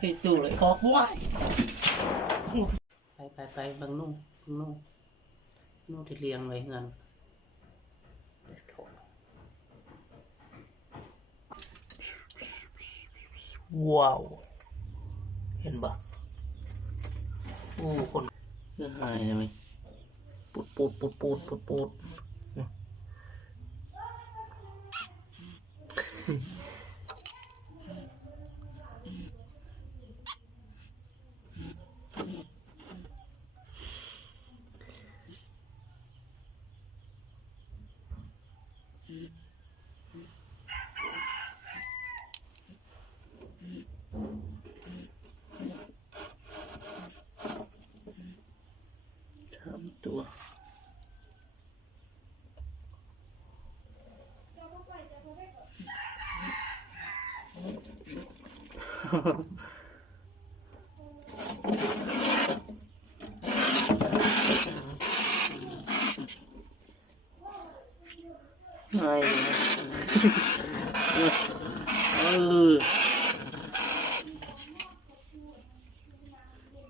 thì chủ lại khó quá. ไปเบิ่งนู่นู่ที่เลี้ยงไว้เงิน Let's go ว้าวเห็นปะโอ้คนเรื่องหายเลยไหมปูด3 ตัวไง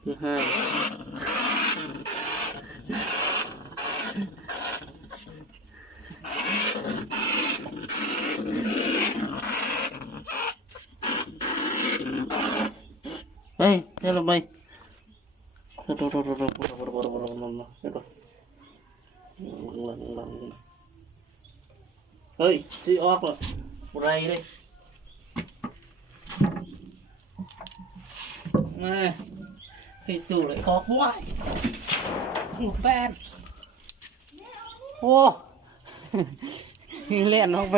คือให้เฮ้ยเดี๋ยวเราไปเฮ้ยที่ออกเหรออะไรเลยมาthì chủ lại khó quá. Fan โอ้ เล่นออกไป